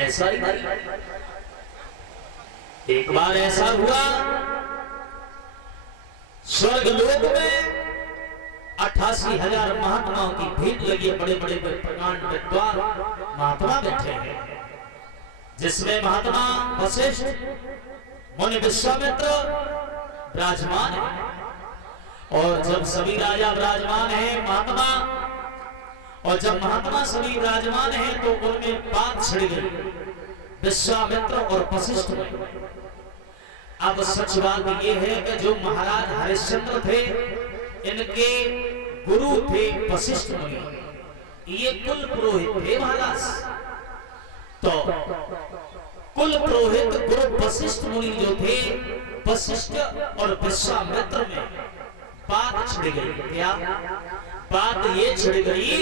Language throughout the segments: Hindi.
ऐसा ही नहीं। एक बार ऐसा हुआ, स्वर्ग लोक में 88,000 महात्माओं की भीड़ लगी, बड़े बड़े प्रकांड विद्वान महात्मा बैठे हैं, जिसमें महात्मा वशिष्ठ, मुनि विश्वामित्र विराजमान है। और जब सभी राजा विराजमान हैं महात्मा, और जब महात्मा सभी विराजमान हैं तो उनमें बात छिड़ गई विश्वामित्र और वशिष्ठ में। अब सच बात यह है कि जो महाराज हरिश्चंद्र थे, इनके गुरु थे वशिष्ठ मुनि, ये कुल पुरोहित थे महाराज। तो कुल पुरोहित गुरु वशिष्ठ मुनि जो थे, वशिष्ठ और विश्वामित्र में बात छिड़ गई। क्या बात ये छिड़ गई,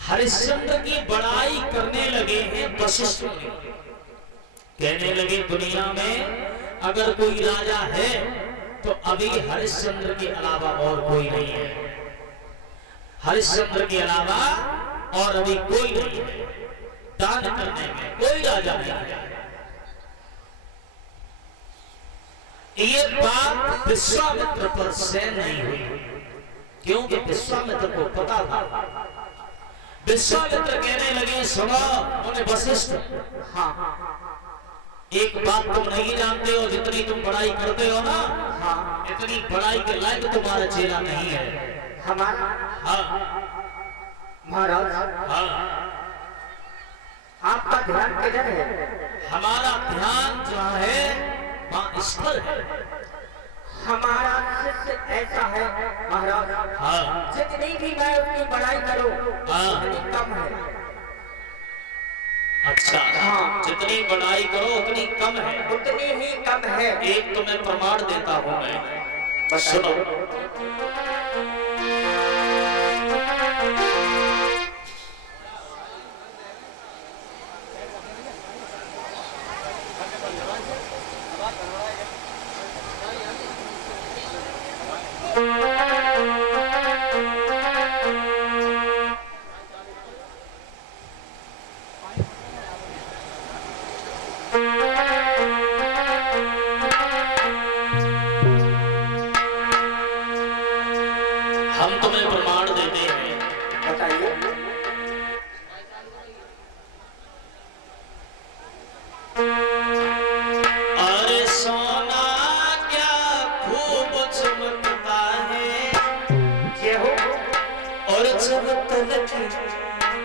हरिश्चंद्र की बड़ाई करने लगे हैं वशिष्ठ मुनि। कहने लगे दुनिया में अगर कोई राजा है तो अभी हरिश्चंद्र के अलावा और कोई नहीं है, हरिश्चंद्र के अलावा और अभी कोई नहीं है, दान करने में कोई राजा नहीं है। ये बात विश्वामित्र पर सहन नहीं हुई, क्योंकि विश्वामित्र को पता था। विश्वामित्र कहने लगे सुनो उन्हें वशिष्ठ, हाँ एक बात तुम नहीं जानते हो, जितनी तुम बड़ाई करते हो ना, हाँ इतनी बड़ाई के लायक तुम्हारा चेला नहीं है हमारा। हाँ महाराज, हाँ आपका ध्यान किधर है? हमारा ध्यान जहाँ है वहाँ ईश्वर है। हमारा शिष्य ऐसा है महाराज, हाँ जितनी भी मैं उसकी बड़ाई करूं हाँ उतनी कम है। अच्छा, हाँ जितनी बड़ाई करो उतनी कम है, उतनी ही कम है। एक तुम्हें प्रमाण देता हूं मैं, सुनो। हम तुम्हें प्रमाण देते हैं, बताइए। अरे सोना क्या खूब चमकता है, ये हो और जब तलक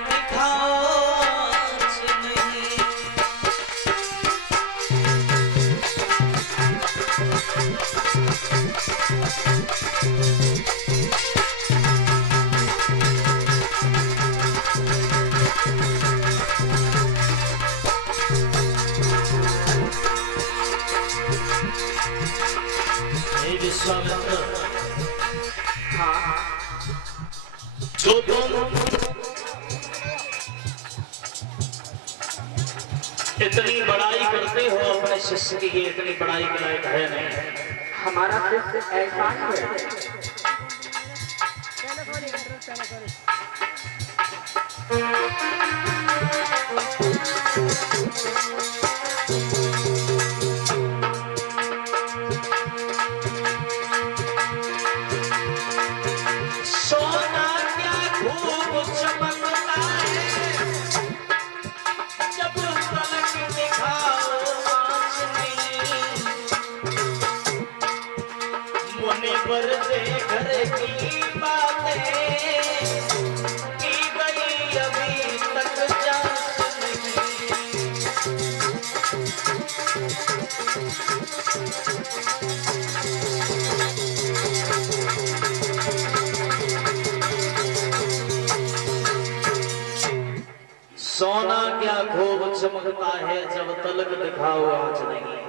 दिखाओ नहीं। विश्वामित्र, हाँ जो तुम इतनी बड़ाई करते हो अपने शिष्य की, ये इतनी बड़ाई के लायक है नहीं। हमारा शिष्य ऐसा ही है। सोना क्या खूब चमकता है, जब तलक दिखाओ आँच नहीं। मुनि पर से घर की बातें की गई अभी तक जांच नहीं। सोना क्या खूब चमकता है, जब तलक दिखाओ आँच नहीं।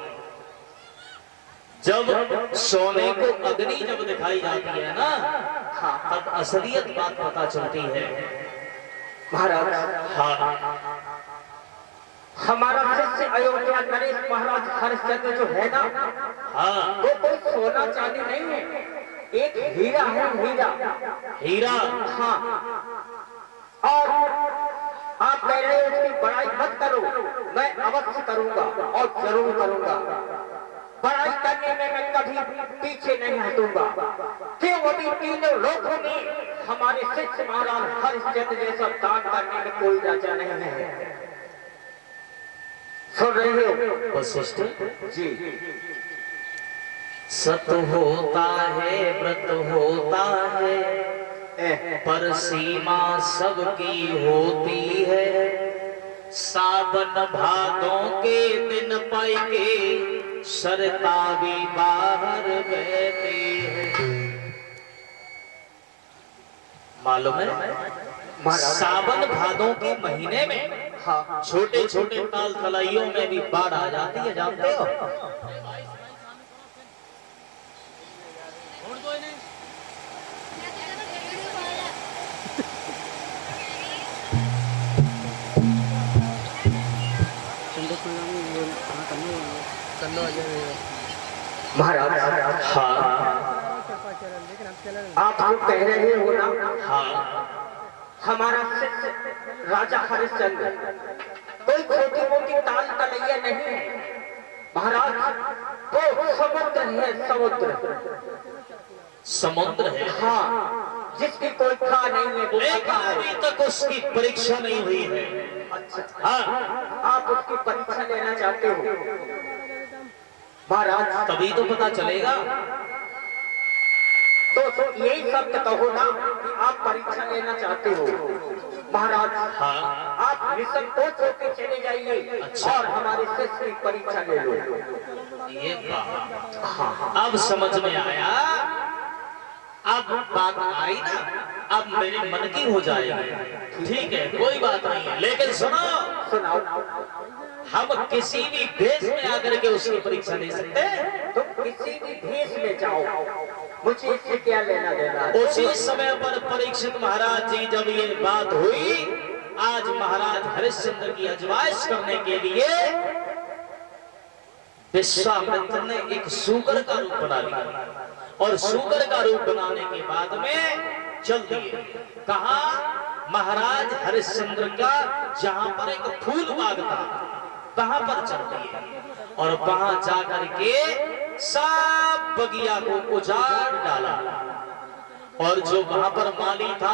जब सोने को अग्नि जब दिखाई जाती है ना, हाँ तब असलियत बात पता चलती है महाराज, हाँ। हमारा शिष्य अयोध्या नरेश महाराज हरिश्चंद्र जो है ना, हाँ वो कोई सोना चांदी नहीं है, एक हीरा है, हीरा। हीरा, हाँ, और आप कह रहे हो उसकी बड़ाई मत अवश्य करूंगा और जरूर करूंगा। बड़ाई करने में मैं कभी पीछे नहीं हटूंगा। क्यों अभी तीनों लोगों में हमारे शिष्य महाराज हरिश्चंद्र जैसा दान करने में कोई राजा नहीं है। सुन रहे हो वशिष्ठ जी? सत होता है व्रत होता है पर सीमा सबकी होती है। सावन भादों के दिन पाई के सरता भी बाहर बहती है। मालूम है सावन भादों के महीने में छोटे छोटे ताल तलाइयों में भी बाढ़ आ जाती है, जानते हो? महाराज हाँ आप जो कह रहे हो ना, हाँ हमारा शिष्य राजा हरिश्चंद्र कोई छोटी मोटी ताल तलैया नहीं है महाराज। वो समुद्र है, समुद्र समुद्र है। हाँ, जिसकी कोई खा नहीं है, लेकिन अभी तक उसकी परीक्षा नहीं हुई है। अच्छा, हाँ आप उसकी परीक्षा लेना चाहते हो महाराज? तभी तो पता चलेगा। तो यही सत्य कहो ना कि आप परीक्षा लेना चाहते हो महाराज। हाँ आप निसंकोच होकर चले जाइए अच्छा। और हमारे शिष्य की परीक्षा ले लो। ये बात अब समझ में आया। अब बात आई ना, अब मेरे मन की हो जाएगी। ठीक है, कोई बात नहीं है, लेकिन सुनो, सुनाओ। हम किसी भी भेष में आकर के उसकी परीक्षा ले सकते हैं। तुम किसी भी भेष में जाओ, मुझे इससे क्या लेना देना है? उसी समय पर परीक्षित महाराज जी जब ये बात हुई, आज महाराज हरिश्चंद्र की अजमाइश करने के लिए विश्वामित्र ने एक सूकर का रूप बना लिया और सूकर का रूप बनाने के बाद में चल दिए। कहा महाराज हरिश्चंद्र का जहां पर एक फूल बाग था वहां पर चल दिए और वहां जाकर के सब बगिया को उजाड़ डाला। और जो वहां पर माली था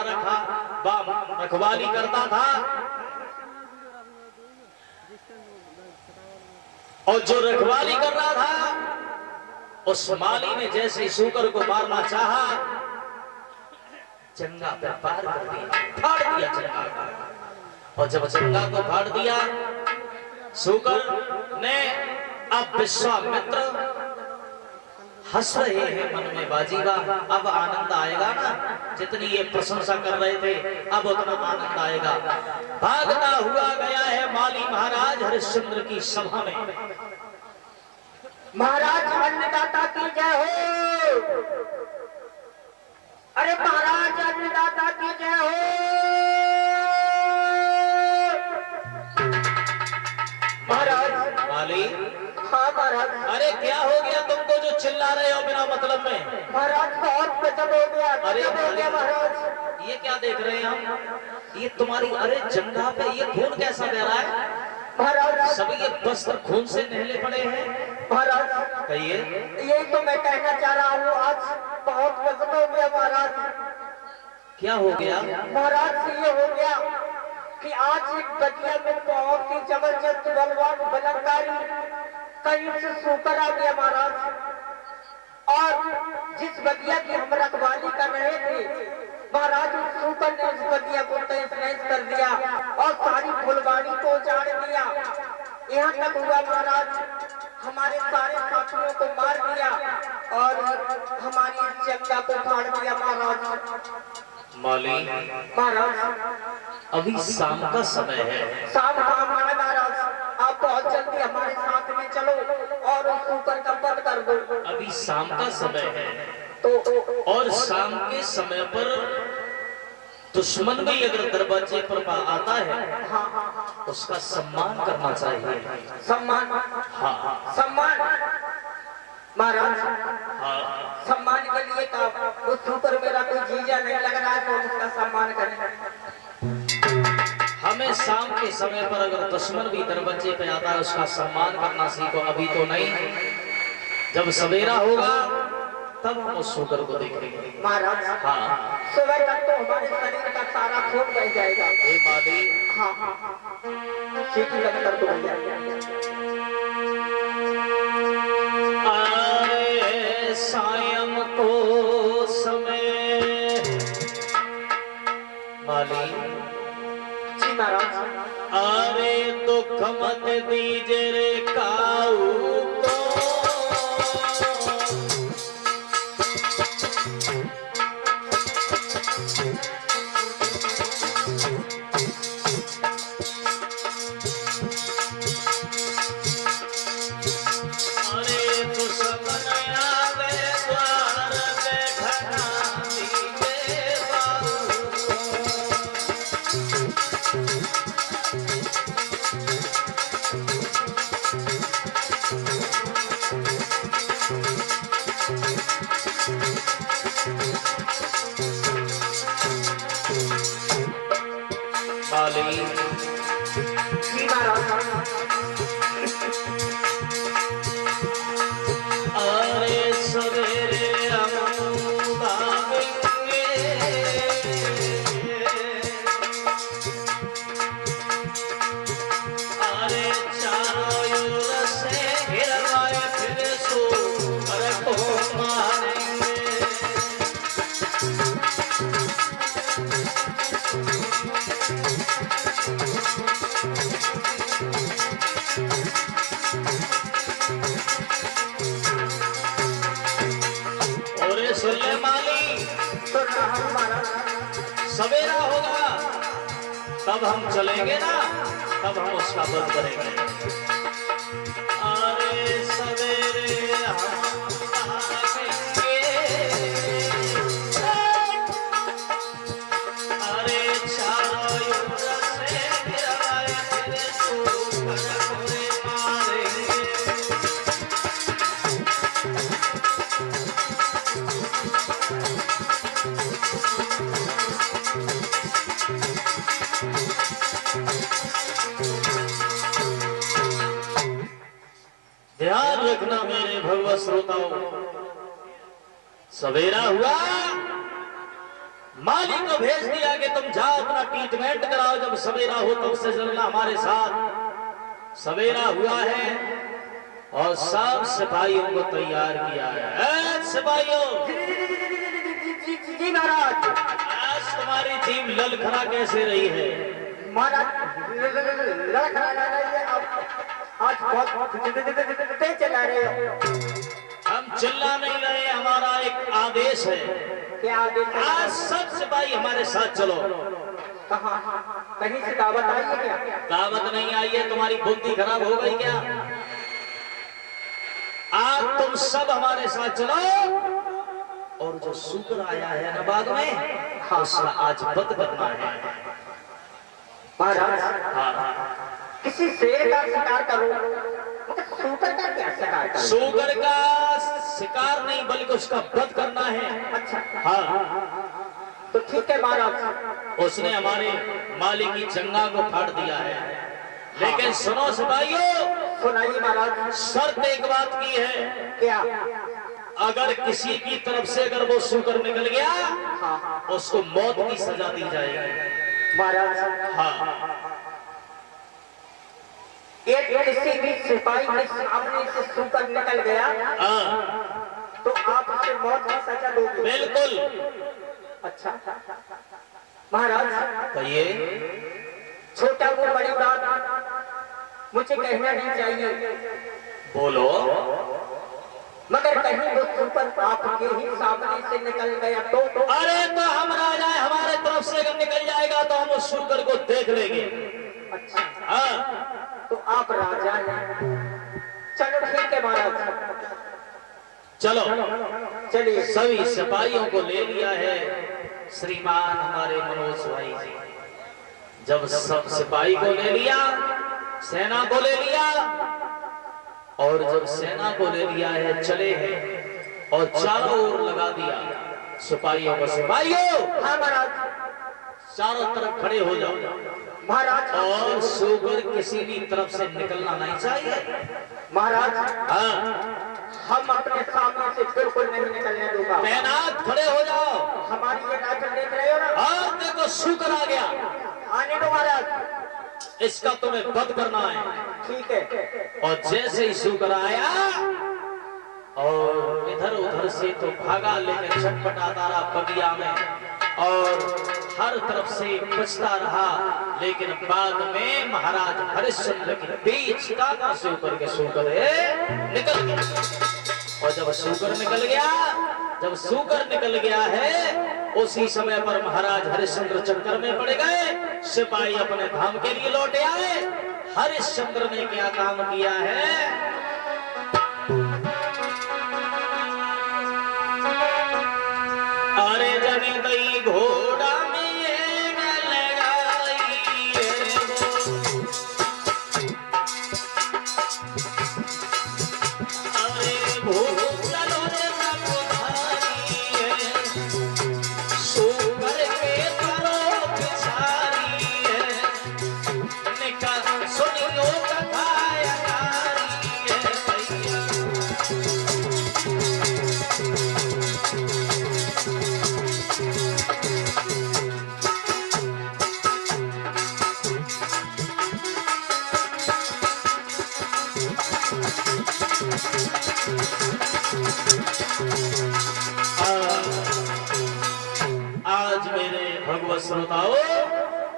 रखवाली करता था, और जो रखवाली कर रहा था उस माली ने जैसे सूकर को मारना चाहा, चंगा पे पार कर दिया, फाड़ दिया चंगा को। और जब चंगा को फाड़ दिया सूकर ने, अब विश्वामित्र हंस रहे हैं मन में, बाजीवा अब आनंद आएगा ना। जितनी ये प्रशंसा कर रहे थे अब उतना आनंद आएगा। भागता हुआ गया है माली महाराज हरिश्चंद्र की सभा में। महाराज अन्नदाता की जय हो। अरे महाराज अन्नदाता की जय हो। महाराज माली, हाँ महाराज। अरे क्या हो गया तुमको जो चिल्ला रहे हो बिना मतलब में? महाराज बहुत गजब हो गया, गजब हो गया महाराज। ये क्या देख रहे हैं हम? ये तुम्हारी, अरे जंगा पे ये खून कैसा बह रहा है? महाराज सभी ये वस्त्र खून से नहले पड़े हैं। महाराज कहिए। यही तो मैं कहना चाह रहा हूँ, आज बहुत गजब हो गया महाराज। क्या हो गया? महाराज ये हो गया कि आज एक बगिया में बहुत ही जबरदस्त बलवान बलंकारी कहीं से सूकर आ गया महाराज। और जिस बगिया की हम रखवाली कर रहे थे महाराज, उस सूकर ने उस बगिया को तहस नहस कर दिया और सारी फुलवाड़ी को उजाड़ दिया। यहाँ तक हुआ महाराज हमारे सारे साथियों को मार दिया और हमारी जंगा को फाड़ दिया महाराज। माली, महाराज अभी शाम का समय है। शाम का महाराज, आप बहुत जल्दी हमारे साथ में चलो और उस सूकर का वध कर दो। अभी शाम का समय है तो और शाम के समय पर दुश्मन भी अगर दरवाजे पर आता है उसका सम्मान करना चाहिए। सम्मान, हाँ सम्मान महाराज, हाँ, सम्मान के लिए तो उस सूकर मेरा कोई जीजा नहीं लग रहा है तो उसका सम्मान करें। हमें हमें शाम के समय पर अगर दुश्मन भी दरवाजे पे आता है उसका सम्मान करना सीखो। अभी तो नहीं, जब सवेरा होगा तब हम उस शूकर को देखेंगे महाराज। हाँ सुबह तक तो हमारे शरीर का सारा खून बह जाएगा। हे माली, हाँ सीटी लग कर दो भैया। आए सायं को समय माली, जी महाराज। अरे दुख मत दीजे रे काऊ को, अरे दुश्मन आवे द्वार बैठना दीजे बाऊ माली। जी महाराज। अरे सवेरे हम भागेंगे, अरे चारों ओर से हिरवाए फिर सूकर को मारेंगे। और ये सुन ले माली, तो रहा महाराज। सवेरा होगा तब हम चलेंगे ना, तब हम उसका वध करेंगे। अरे सवेरे हम भागेंगे, अरे चारों ओर से गिराए फिर सूकर को मारेंगे। ध्यान रखना मेरे भगवत श्रोताओं, सवेरा हुआ, मालिक को भेज दिया कि तुम जाओ अपना ट्रीटमेंट कराओ। जब सवेरा हो तब से चलना हमारे साथ। सवेरा हुआ है और सब सिपाहियों को तैयार किया है। सिपाहियों, जी महाराज। आज तुम्हारी जीभ ललखड़ा कैसे रही है? महाराज लड़खड़ा रही है। आज बहुत तेज चला रहे हो। हम चिल्ला नहीं रहे, हमारा एक आदेश है। क्या आदेश है? आज सब सिपाही हमारे साथ चलो। कहाँ? कहीं से दावत आई है क्या? दावत नहीं आई है, तुम्हारी बुद्धि खराब हो गई क्या? आज तुम सब हमारे साथ चलो और जो शूकर आया है ना बाग में, उसका आज वध करना है। महाराज हाँ, किसी शेर का शिकार करो, मतलब शूकर का क्या शिकार करो? शूकर का शिकार नहीं बल्कि उसका वध करना है। अच्छा हाँ, तो ठीक है महाराज। उसने हमारे मालिक की जंगा को फाड़ दिया है। लेकिन सुनो सिपाहियों, सुनाइए महाराज। शर्त एक बात की है, क्या? अगर किसी की तरफ से अगर वो शूकर निकल गया, हाँ उसको मौत की सजा दी जाएगी। महाराज। हाँ, एक किसी भी सिपाही के सामने से शूकर निकल गया हाँ, तो आप उसे मौत की सजा दोगे? बिल्कुल। अच्छा महाराज, कहिए। छोटा वो बड़ी बात मुझे कहना नहीं चाहिए, बोलो। मगर कहीं वो शूकर आपके ही सामने से निकल गया तो? अरे तो हम राजा हैं, हमारे तरफ से अगर निकल जाएगा तो हम उस शूकर को देख लेंगे। अच्छा हाँ, तो आप राजा हैं। चलो ठीक है महाराज, चलो। चलिए। सभी सिपाहियों को ले लिया है श्रीमान हमारे मनोज भाई जी। जब सब सिपाही को ले लिया, सेना को ले लिया, और जब सेना को ले लिया है, चले हैं और चारों ओर लगा दिया सिपाहियों को। सिपाहियों, हाँ महाराज। चारों तरफ खड़े हो जाओ। महाराज और सूकर किसी भी तरफ से निकलना नहीं चाहिए। महाराज हाँ, हम अपने सामने से बिल्कुल नहीं निकलने दूंगा। तैनात खड़े हो जाओ। हमारी ये नाटक देख रहे हो ना? और देखो सूकर आ गया, आने दो महाराज। इसका तुम्हें वध करना है। ठीक है। और जैसे ही सूकर आया और इधर उधर से तो भागा, लेकर छटपटाता रहा बगिया में और हर तरफ से बचता रहा, लेकिन बाद में महाराज हरिश्चंद्र के बीच काका से ऊपर के सूकर निकल गया। और जब सूकर निकल गया है, उसी समय पर महाराज हरिश्चंद्र चक्कर में पड़ गए। सिपाही अपने धाम के लिए लौटे आए। हरिश्चंद्र ने क्या काम किया है? अरे जने दई घोड़ा में लगाई अरे भूचलो रे सूकर के तलो पिछारी निका सुनियो कथाया आज मेरे भगवत श्रोताओ,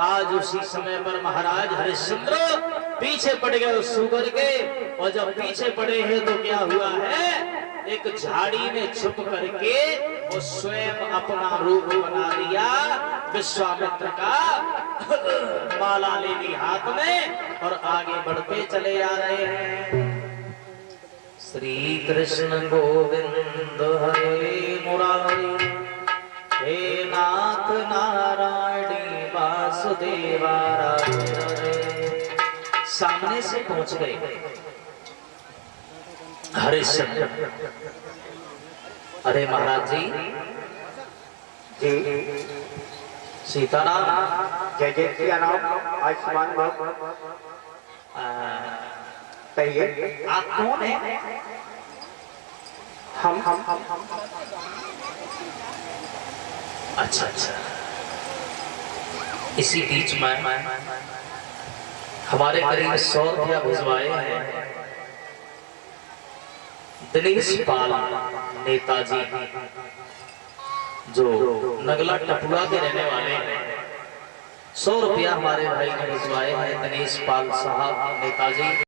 आज उसी समय पर महाराज हरिश्चंद्र पीछे पड़ गए उस सूकर के। और जब पीछे पड़े हैं तो क्या हुआ है? एक झाड़ी में छुप करके वो स्वयं अपना रूप बना लिया, विश्वामित्र का माला ले ली हाथ में और आगे बढ़ते चले आ रहे हैं। श्री कृष्ण गोविंद हरे मुरारी, हे नाथ नारायणी वासुदेवा राधे। सामने से पहुंच गए हरिश्चंद्र। अरे महाराज जी, जी सीताराम। जय जय श्री राम। आयुष्मान भव। कहिए आप कौन है? हम अच्छा अच्छा, इसी बीच में हमारे करीब 100 रुपया भिजवाए हैं दिनेश पाल नेताजी, जो नगला टपुआ के रहने वाले हैं। 100 रुपया हमारे भाई ने भिजवाए हैं दिनेश पाल साहब नेताजी।